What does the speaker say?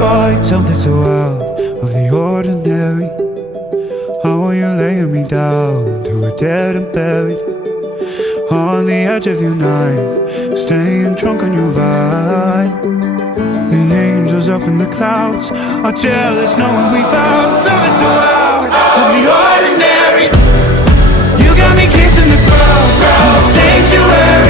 find something so out of the ordinary. How are you laying me down to a dead and buried on the edge of your night, staying drunk on your vine. The angels up in the clouds are jealous knowing we found something so out of the ordinary. You got me kissing the ground in the sanctuary.